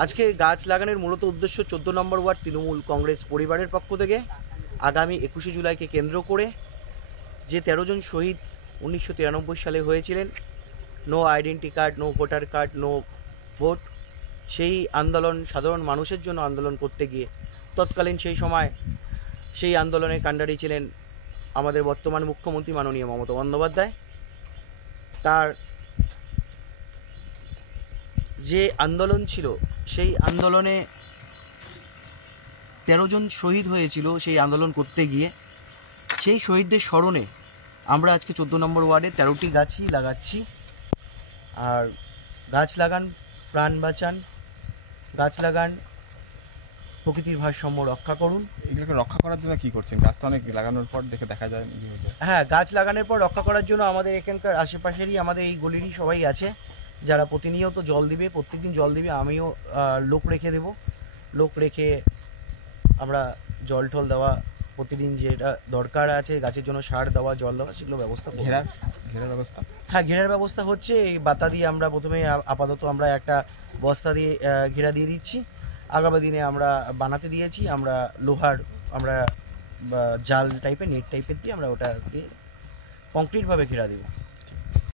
আজকে গাছ লাগানোর মূলত উদ্দেশ্য 14 নম্বর ওয়ার্ড তৃণমূল কংগ্রেস পরিবারের পক্ষ থেকে আগামী 21শে জুলাইকে কেন্দ্র করে যে 13 জন শহীদ 1993 সালে হয়েছিলেন, no identity card, no voter card, no vote, সেই আন্দোলন সাধারণ মানুষের জন্য আন্দোলন করতে গিয়ে তৎকালীন সেই সময় সেই আন্দোলনে কাণ্ডারি ছিলেন আমাদের বর্তমান মুখ্যমন্ত্রী মাননীয় মমতা বন্দ্যোপাধ্যায়। তার যে আন্দোলন ছিল সেই আন্দোলনে 13 জন শহীদ হয়েছিল সেই আন্দোলন করতে গিয়ে। সেই শহীদদের স্মরণে আমরা আজকে 14 নম্বর ওয়ার্ডে 13টি গাছই লাগাচ্ছি। আর গাছ লাগান, প্রাণ বাঁচান, গাছ লাগান, প্রকৃতির ভারসাম্য রক্ষা করুন। এগুলোকে রক্ষা করার জন্য কি করছেন? গাছ তো অনেক লাগানোর পর দেখে দেখা যায়। হ্যাঁ, গাছ লাগানোর পর রক্ষা করার জন্য আমাদের এখানকার আশেপাশেরই আমাদের এই গলিরই সবাই আছে যারা প্রতিনিয়ত জল দিবে, প্রত্যেকদিন জল দিবে। আমিও লোক রেখে দেব, লোক রেখে আমরা জল টল দেওয়া, প্রতিদিন যেটা দরকার আছে গাছের জন্য সার দেওয়া, জল দেওয়া, সেগুলো ব্যবস্থা করব। ঘেরার ব্যবস্থা, হ্যাঁ, ঘেরার ব্যবস্থা হচ্ছে। এই বাতা দিয়ে আমরা প্রথমে আপাতত আমরা একটা বস্তা দিয়ে ঘেরা দিয়ে দিচ্ছি। আগামী দিনে আমরা বানাতে দিয়েছি, আমরা লোহার আমরা জাল টাইপের, নেট টাইপের দিয়ে আমরা ওটা দিয়ে কংক্রিটভাবে ঘেরা দেবো।